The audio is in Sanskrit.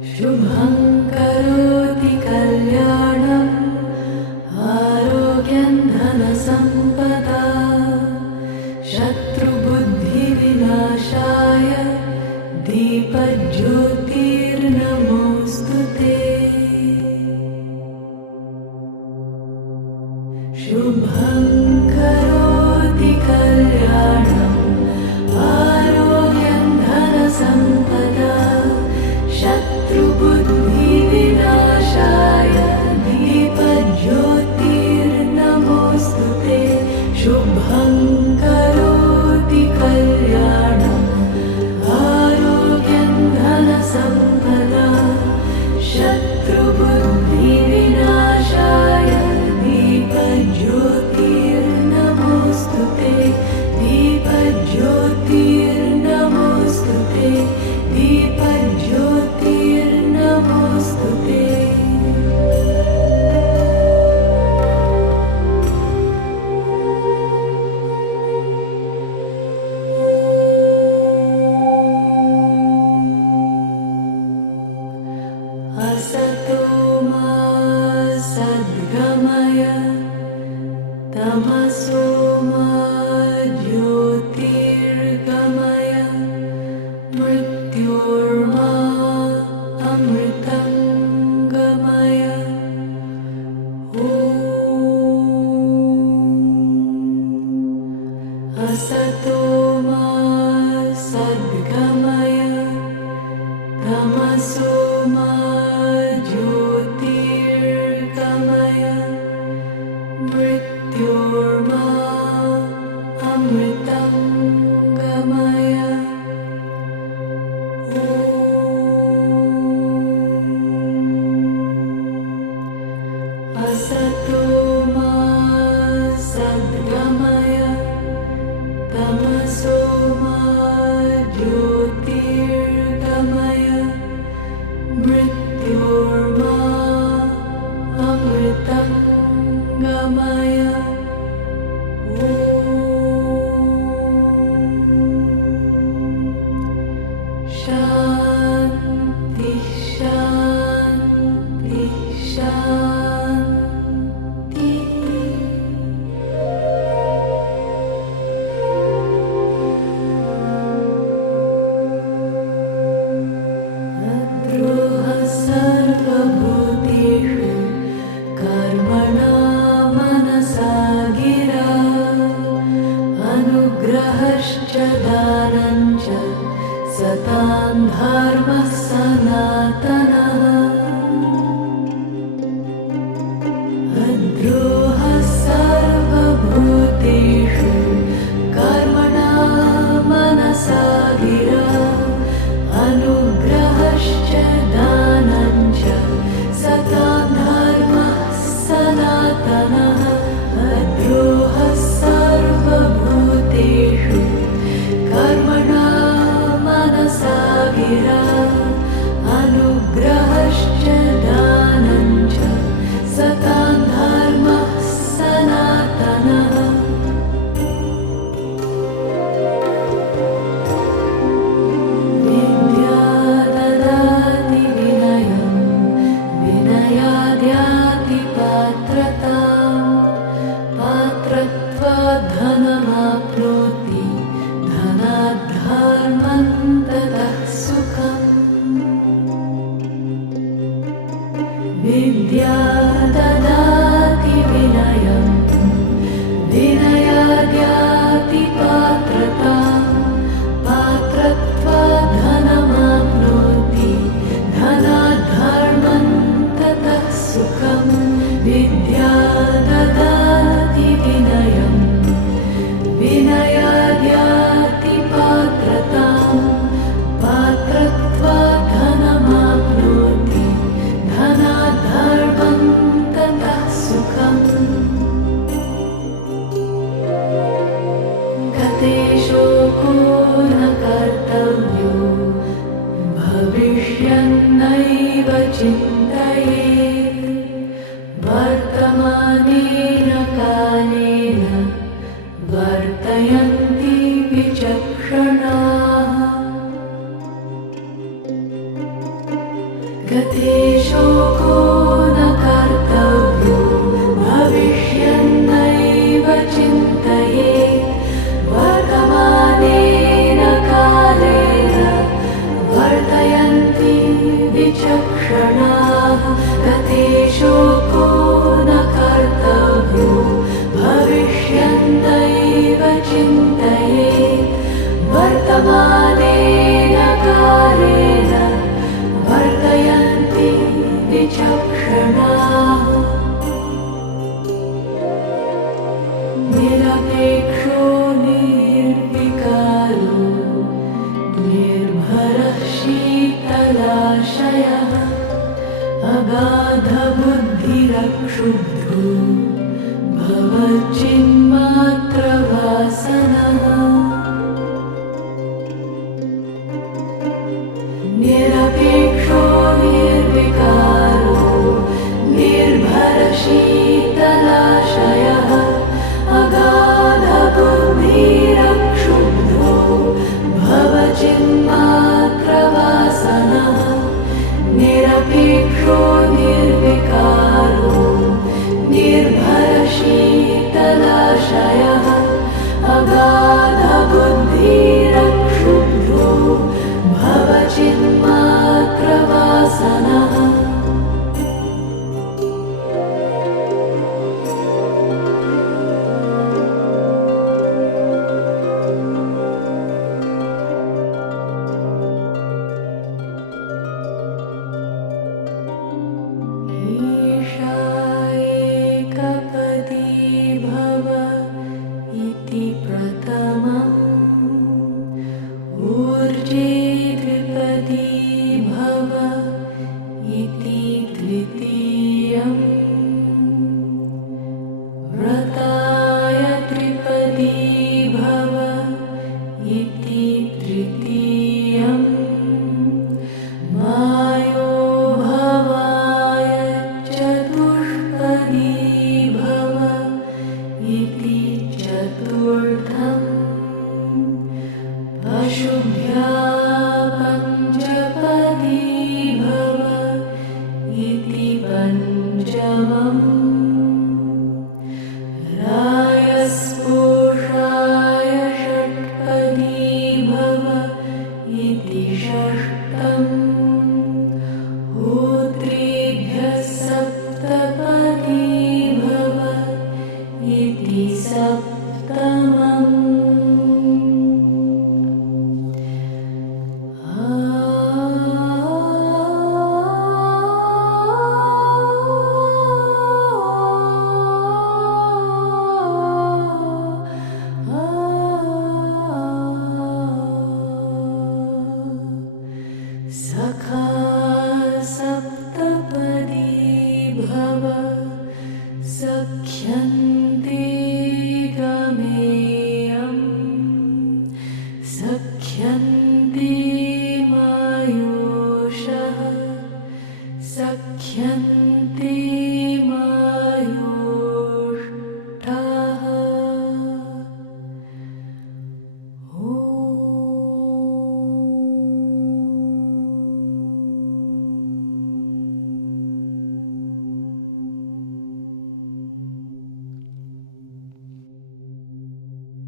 शुभं करोति कल्याणम् आरोग्यं धनसम्पदा शत्रुबुद्धिविनाशाय दीपज्योतिर्नमोऽस्तु ते। शुभं करोति कल्याणम् आरोग्यं धनसम्पदा शत्रुबुद्धिविनाशाय दीपज्योतिर्नमोऽस्तु ते। शुभं करोति कल्याणम् आरोग्यं धनसम्पदा शत्रुबुद्धिविनाशाय दीपज्योतिर्नमोऽस्तु ते। दीपज्योतिर्नमोऽस्तु ते। दीपज्योतिर्नमोऽस्तु ते। असतो मा सद्गमय तमसो मा ज्योतिर्गमय मृत्योर्मा अमृतं गमय। असतो मा सद्गमय तमसो मा ज्योतिर्गमय मृत्योर्मा अमृतं गमय। असतो मा सद्गमय तमसो मा ज्योतिर्गमय मृत्योर्मा अमृतं गमय। शान्ति शान्ति शान्ति। अद्रोहः सर्वभूतेषु कर्मणा मनसा गिरा अनुग्रहश्च दानञ्च सतां धर्मः सनातनः। अद्रोहः सर्वभूतेषु कर्मणा मनसा गिरा अनुग्रहश्च दानञ्च सतां धर्मः सनातनः। अद्रोहः सर्वभूतेषु कर्मणा मनसा गिरा अनुग्रहश्च दानञ्च सतां धर्मः सनातनः। विद्या ददाति विनयं विनयाद्याति पात्रतां पात्रत्वात् धनमाप्नोति धनात् धर्मं ततः सुखम्। विद्या ददाति विनयं विनयाद्याति पात्रतां पात्रत्वात् धनमाप्नोति धनात् धर्मं ततः सुखम्। विद्या ददाति विनयं विनयाद्याति पात्रतां पात्रत्वात् धनमाप्नोति धनात् धर्मं ततः सुखम्। गते शोको न कर्तव्यो भविष्यन्नैव चिन्तयेत् वर्तमानेन कालेन वर्तयन्ति विचक्षणाः। गते शोको न कर्तव्यो भविष्यन्नैव चिन्तयेत् वर्तमानेन कालेन वर्तयन्ति विचक्षणाः गते शोको न कर्तव्यो भविष्यन्नैव चिन्तयेत् वर्तमानेन कालेन वर्तयन्ति विचक्षणाः निरपेक्षो निर्विकारो निर्भरः शीतलाशयः अगाधबुद्धिरक्षुब्धो भवच्चिन्मात्रवासनः निरपेक्षो निर्विकारो निर्भरशीतलाशयः अगाधबुद्धिरक्षुब्धो भवचिन्मात्रवासनः निरपेक्षो निर्विकारो निर्भरशीतलाशयः अगाधबुद्धिरक्षुब्धो भवचिन्मात्रवासनः ईशा एकपदी भव इति प्रथमम् ऊर्जे द्विपदी भव इति द्वितीयम् व्रताय त्रिपदी भव इति तृतीयम् मायो भवाय चतुष्पदी भव इति चतुर्थम् अशुभ्या पञ्चपदी भव इति पञ्चमम् रायस्पोषाय षट्पदी भव इति षष्ठम् होत्रेभ्यः सप्तपदी भव इति सप्तमम् सखा सप्तपदी भव सख्यन्ते गमेयम् सख्यन्ते